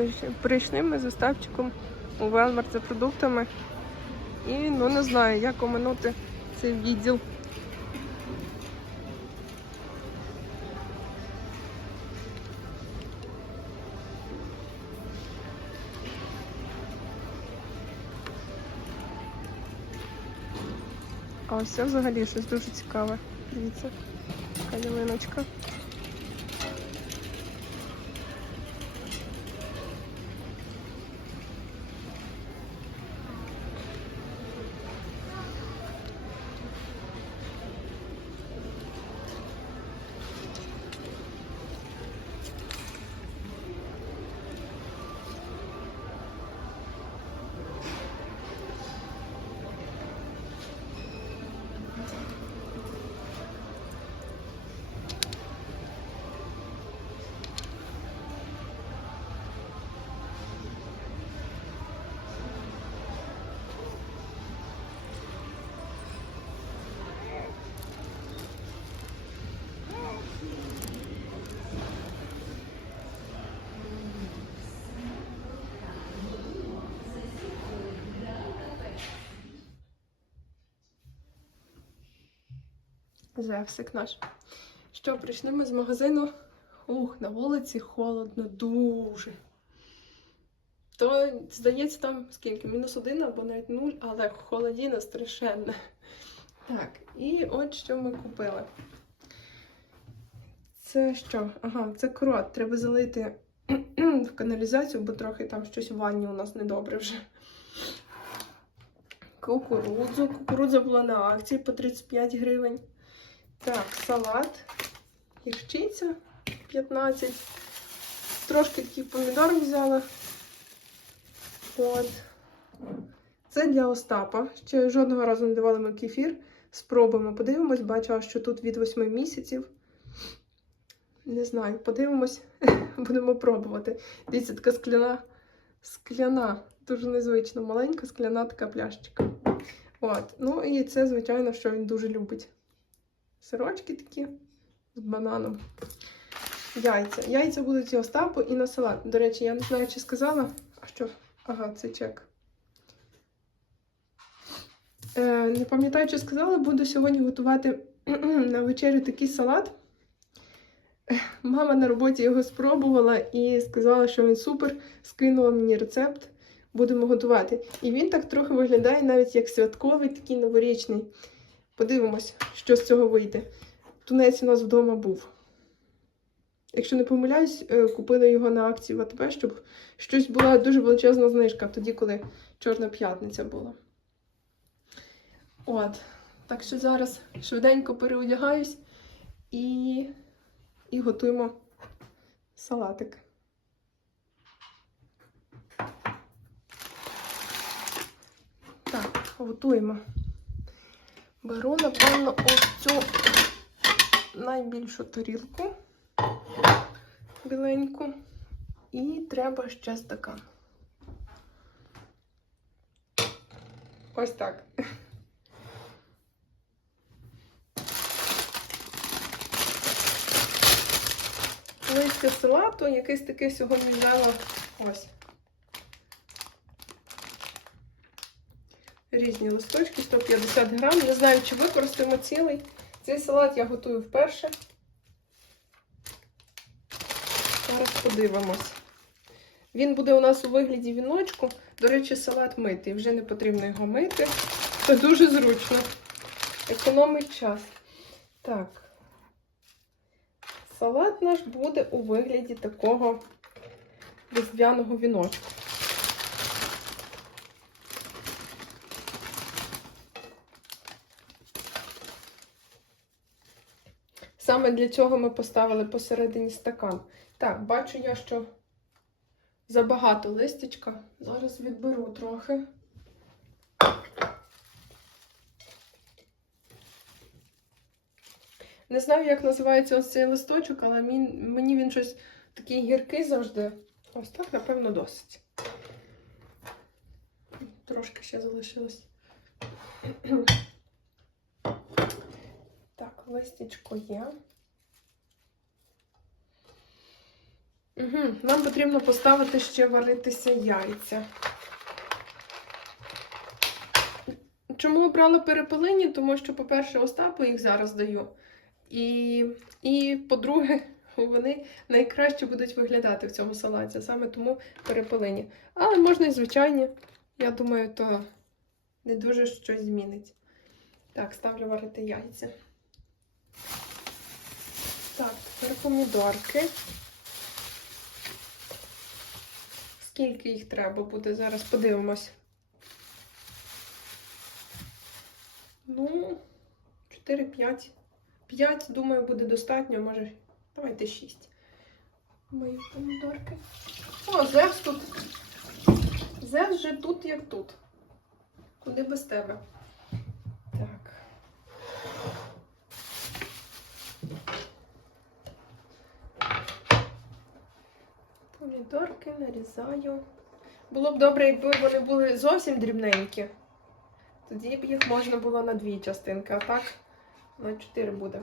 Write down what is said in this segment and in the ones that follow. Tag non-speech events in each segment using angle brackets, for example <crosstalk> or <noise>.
Прийш- Прийшли ми з Остапчиком у Велмарт за продуктами. І ну не знаю, як оминути цей відділ. А ось це взагалі щось дуже цікаве. Дивіться, така ялиночка. Зевсик наш. Що, прийшли ми з магазину. Ух, на вулиці холодно, дуже. То, здається, там скільки? Мінус один або навіть нуль, але холодіна страшенна. Так, і от що ми купили. Це що? Ага, це крот. Треба залити <clears throat> в каналізацію, бо трохи там щось в ванні у нас недобре вже. Кукурудзу. Кукурудза була на акції по 35 гривень. Так, салат. Гірчиця 15. Трошки такий помідор взяла. От. Це для Остапа. Ще жодного разу не давали ми кефір. Спробуємо, подивимось. Бачила, що тут від 8 місяців. Не знаю, подивимось, <laughs> будемо пробувати. Дивіться, така скляна, скляна, дуже незвично, маленька скляна така пляшечка. От. Ну і це, звичайно, що він дуже любить. Сирочки такі з бананом. Яйця. Яйця будуть і Остапу, і на салат. До речі, я не знаю, чи сказала. А що? Ага, це чек. Е, не пам'ятаю, чи сказала, буду сьогодні готувати <clears throat> на вечерю такий салат. Мама на роботі його спробувала і сказала, що він супер. Скинула мені рецепт. Будемо готувати. І він так трохи виглядає навіть як святковий, такий новорічний. Подивимось, що з цього вийде. Тунець у нас вдома був. Якщо не помиляюсь, е, купили його на акції в АТБ, щоб щось була дуже величезна знижка, тоді, коли Чорна п'ятниця була. От. Так що зараз швиденько переодягаюсь і, і готуємо салатик. Так, готуємо. Беру, напевно, ось цю найбільшу тарілку біленьку. І треба ще стакан. Ось так. Листя салату, якийсь такий сьогодні взяла ось. Різні листочки, 150 грам. Не знаю, чи використаємо цілий. Цей салат я готую вперше. Зараз подивимось. Він буде у нас у вигляді віночку. До речі, салат митий. Вже не потрібно його мити. Це дуже зручно. Економить час. Так. Салат наш буде у вигляді такого різдвяного віночку. Саме для цього ми поставили посередині стакан. Так, бачу я, що забагато листячка. Зараз відберу трохи. Не знаю, як називається ось цей листочок, але мені він щось такий гіркий завжди. Ось так, напевно, досить. Трошки ще залишилось. Листячко є. Угу. Нам потрібно поставити ще варитися яйця. Чому обрала перепелині? Тому що, по-перше, Остапу їх зараз даю. І, і по-друге, <laughs> вони найкраще будуть виглядати в цьому салаті, саме тому перепелині. Але можна і звичайні. Я думаю, то не дуже щось змінить. Так, ставлю варити яйця. Так, тепер помідорки. Скільки їх треба буде? Зараз подивимось. Ну, 4-5. 5, думаю, буде достатньо, може. Давайте 6. Мої помідорки. О, Зевс тут. Зевс же тут, як тут. Куди без тебе? Так. Помідорки нарізаю. Було б добре, якби вони були зовсім дрібненькі. Тоді б їх можна було на дві частинки, а так на чотири буде.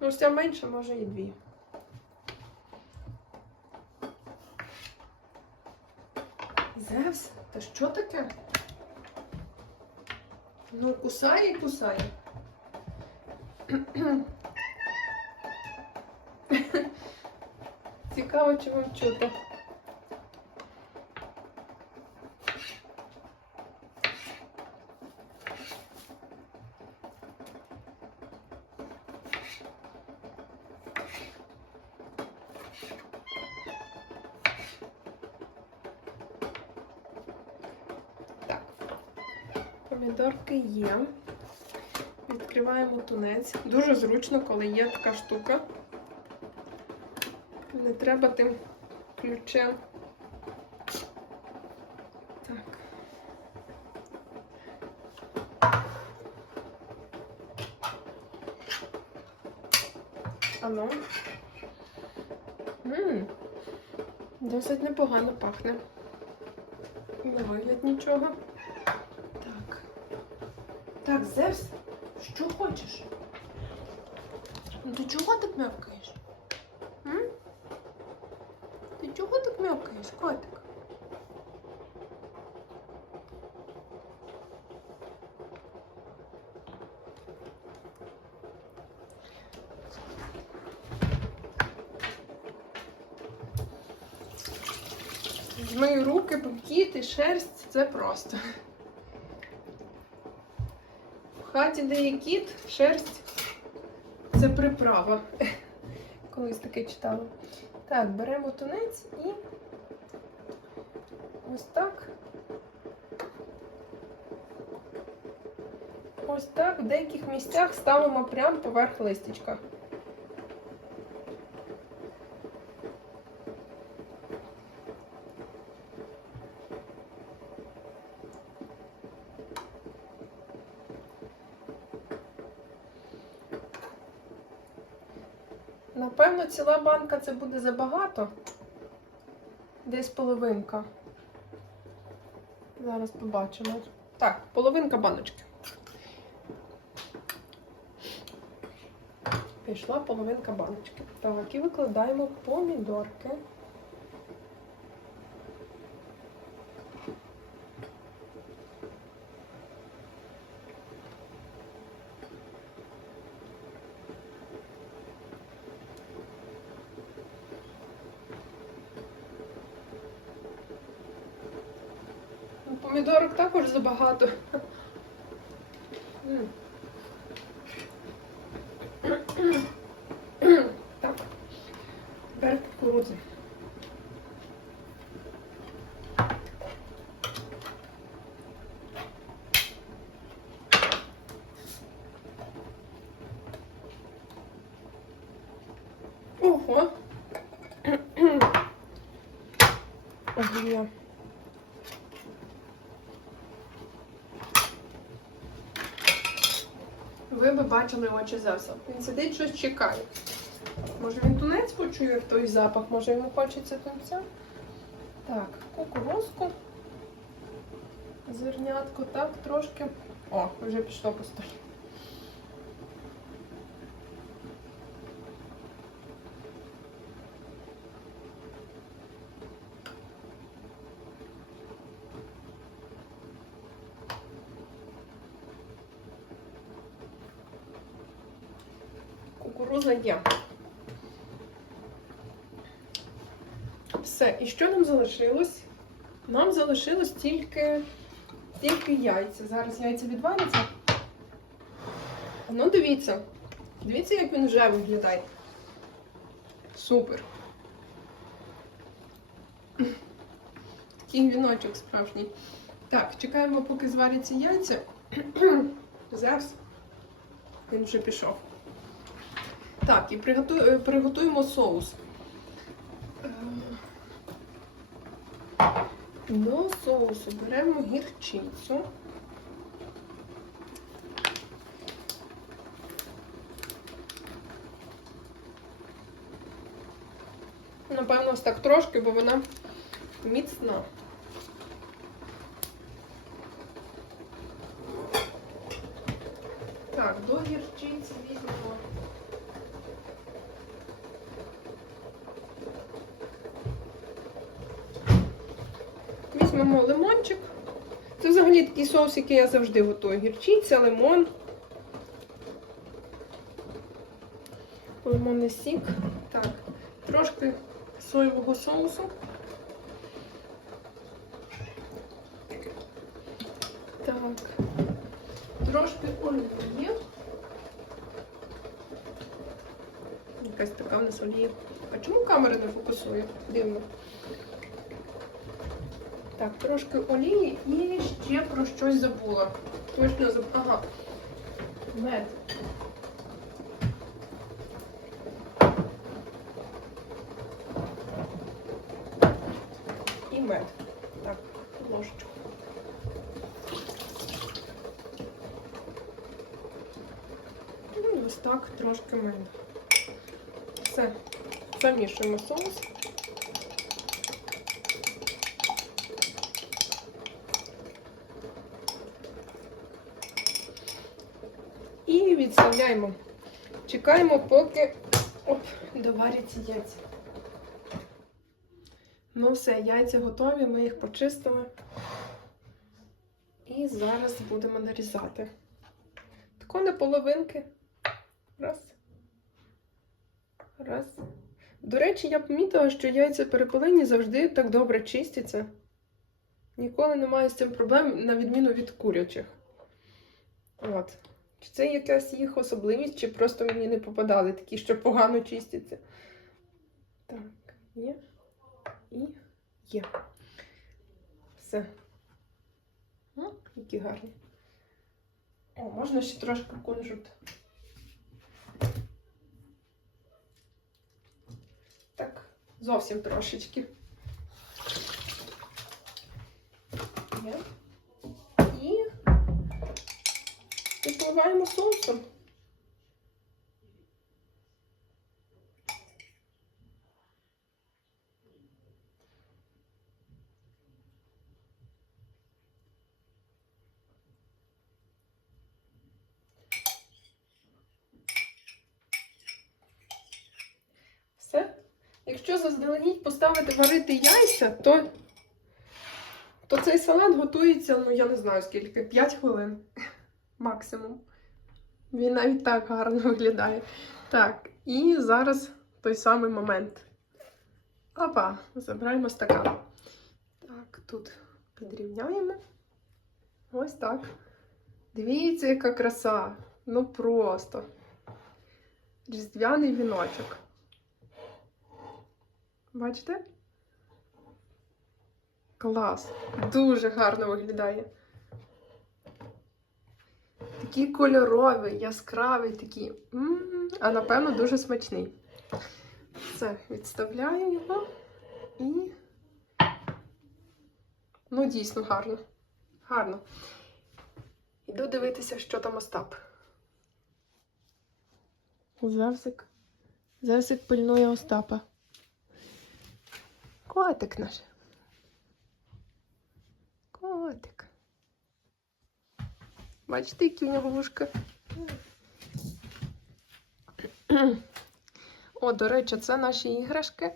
Ну, все менше, може і дві. Зевс, та що таке? Ну, кусає і кусає. Цікаво, чи вам чути. Помідорки є. Відкриваємо тунець. Дуже зручно, коли є така штука. Не треба тим ключем. Так. Ано. Ммм. Досить непогано пахне. Не вигляд нічого. Так. Так, Зевс, що хочеш? Ну ти чого так м'явкаєш? Чого так м'явкаєш, котик? Мої руки, кіт і шерсть це просто. В хаті, де є кіт, шерсть це приправа. Колись таке читала. Так, беремо тунець і ось так. Ось так в деяких місцях ставимо прямо поверх листячка. Напевно, ціла банка це буде забагато. Десь половинка. Зараз побачимо. Так, половинка баночки. Пішла половинка баночки. Так, і викладаємо помідорки. Ну, Помідорок також забагато. Так. Тепер кукурудзи. Ого. Ого. Ви би бачили очі Зевса. Він сидить, щось чекає. Може він тунець почує той запах, може йому хочеться тунця. Так, кукурузку, зернятко, так, трошки. О, вже пішло по столі. Є. Все, і що нам залишилось? Нам залишилось тільки, тільки яйця. Зараз яйця відваряться. Ну, дивіться. Дивіться, як він вже виглядає. Супер. Такий віночок справжній. Так, чекаємо, поки зваряться яйця. <clears throat> Зараз він вже пішов. Так, і е, приготуємо соус. Е, До соусу беремо гірчицю. Напевно, ось так трошки, бо вона міцна. Так, до гірчиці візьмемо. Візьмемо лимончик. Це взагалі такий соус, який я завжди готую. Гірчиця, лимон. Лимонний сік. Так, трошки соєвого соусу. Так. Трошки олії. Якась така в нас олія. А чому камера не фокусує? Дивно. Так, трошки олії і ще про щось забула. Точно забула. Ага. Мед. І мед. Так, ложечку. Ну, ось так трошки меду. Все. Замішуємо соус. І відставляємо. Чекаємо, поки оп, доваряться яйця. Ну все, яйця готові, ми їх почистили. І зараз будемо нарізати. Тако на половинки. Раз. Раз. До речі, я помітила, що яйця перепелені завжди так добре чистяться. Ніколи немає з цим проблем, на відміну від курячих. От. Чи це якась їх особливість, чи просто мені не попадали такі, що погано чистяться. Так, є. І є. Все. О, які гарні. О, можна ще трошки кунжут. Так, зовсім трошечки. Є. Підпливаємо соусом. Якщо заздалегідь поставити варити яйця, то, то цей салат готується, ну я не знаю скільки, 5 хвилин максимум. Він навіть так гарно <laughs> виглядає. Так, і зараз той самий момент. Опа, забираємо стакан. Так, тут підрівняємо. Ось так. Дивіться, яка краса. Ну просто. Різдвяний віночок. Бачите? Клас. Дуже гарно виглядає. Такий кольоровий, яскравий такий. А напевно дуже смачний. Все, відставляю його і. Ну, дійсно гарно. Гарно. Іду дивитися, що там Остап. Завзик. Завзик пильнує Остапа. Котик наш. Котик. Бачите, які в нього вушка? О, до речі, це наші іграшки.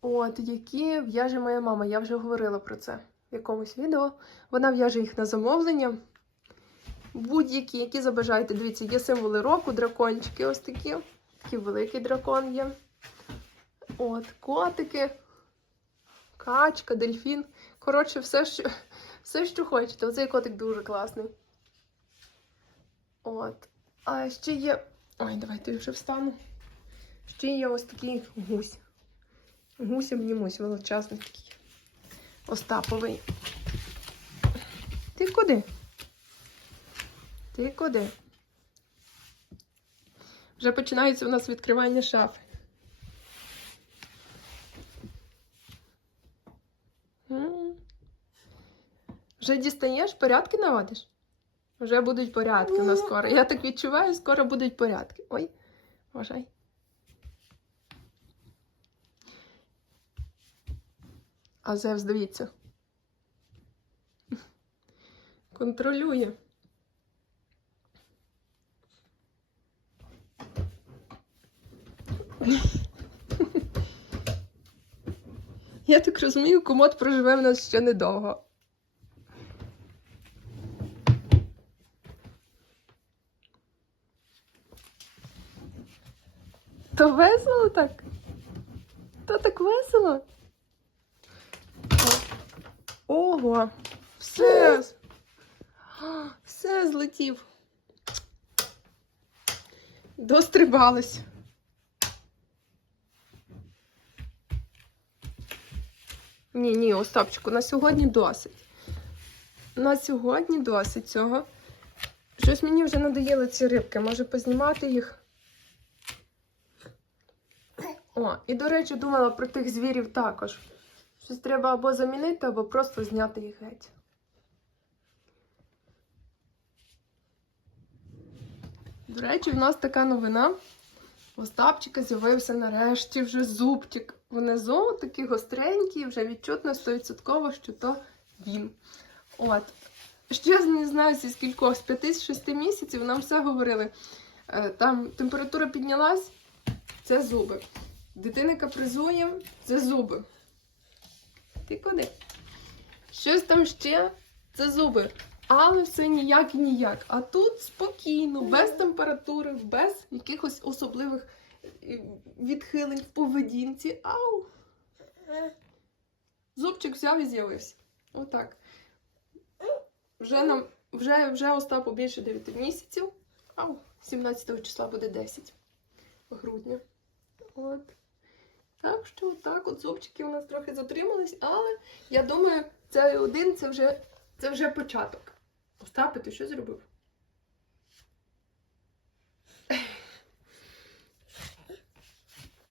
От, які в'яже моя мама. Я вже говорила про це в якомусь відео. Вона в'яже їх на замовлення. будь-які, які забажаєте. Дивіться, є символи року, дракончики ось такі. Такий великий дракон є. От, котики, качка, дельфін. Коротше, все, що, все, що хочете. Оцей котик дуже класний. От. А ще є. Ой, давайте я вже встану. Ще є ось такий гусь. Гусь обнімусь, величезний такий. Остаповий. Ти куди? Ти куди? Вже починається у нас відкривання шафи. М. Вже дістаєш, порядки наводиш? Вже будуть порядки у нас скоро. Я так відчуваю, скоро будуть порядки. Ой, вважай. А Зевс, дивіться. Контролює. Я так розумію, комод проживе в нас ще недовго. То весело так? То так весело? Ого! Все! Все злетів. Дострибались. Ні, ні, Остапчику, на сьогодні досить. На сьогодні досить цього. Щось мені вже надоїли ці рибки. Може познімати їх. О, і до речі, думала про тих звірів також. Щось треба або замінити, або просто зняти їх геть. До речі, в нас така новина. У Остапчика з'явився нарешті вже зубчик. Внизу такий гостренький, вже відчутно 100%, що то він. От. Ще не знаю, зі скількох, з 5-6 місяців нам все говорили. Е, Там температура піднялась, це зуби. Дитина капризує, це зуби. Ти куди? Щось там ще це зуби. Але все ніяк і ніяк. А тут спокійно, без температури, без якихось особливих е, відхилень в поведінці. Ау! Зубчик взяв і з'явився. Отак. Вже нам вже, вже Остапу більше 9 місяців. Ау, 17 числа буде 10 грудня. От. Так що так, от зубчики у нас трохи затримались, але я думаю, цей один це вже, це вже початок. Остапи, ти що зробив?